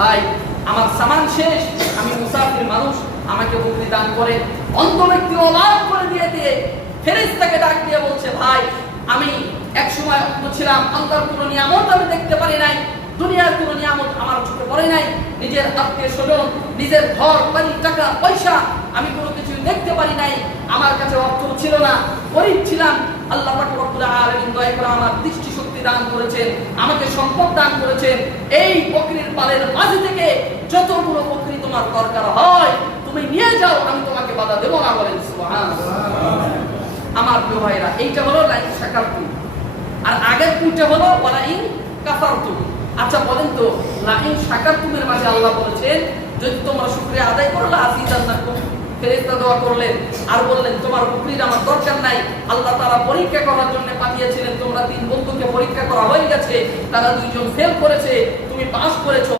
ভাই, আমার সামান শেষ। আমি মুসাফির মানুষ, আমাকে বকরি দান করে অন্ধ ব্যক্তি অবাক করে দিয়ে দিয়ে ফেরেশতাকে ডাক দিয়ে বলছে, ভাই, আমি এক সময় অন্ধ ছিলাম, আল্লাহর কোনো নিয়ামত আমি দেখতে পারি নাই, দুনিয়ার কোনো নিয়ামত আমার চোখে পড়ে নাই, নিজের আত্মীয় স্বজন, নিজের ঘর, বাড়ি, টাকা, পয়সা আমি কোনো কিছু দেখতে পারি নাই, আমার কাছে অর্থ ছিল না, গরিব ছিলাম, আল্লাহ রব্বুল আলামিন দয়া করে আমার দৃষ্টিশক্তি দান করেছেন, আমাকে সম্পদ দান করেছেন, এই বকরির পালের মাঝে থেকে যতগুলো বকরি তোমার দরকার হয়, তুমি নিয়ে যাও, আমি তোমাকে বাধা দেবো না বলেন আমার ভাইরা এইটা হলো লাইন শাকারতুম আর আগের দুইটা হলো ওয়ালাইন কাফারতুম আচ্ছা বলেন তো, লাইন শাকারতুমের মাঝে আল্লাহ বলেছেন, যদি তোমরা শুকরিয়া আদায় করলে আজিজান নাকুম ফেরেশতা দোয়া করলেন, আর বললেন, তোমার উপরির আমার দরকার নাই। আল্লাহ তারা পরীক্ষা করার জন্য পাঠিয়েছিলেন, তোমরা তিন বন্ধুকে পরীক্ষা করা হয়ে গেছে, তারা দুইজন ফেল করেছে, তুমি পাস করেছ।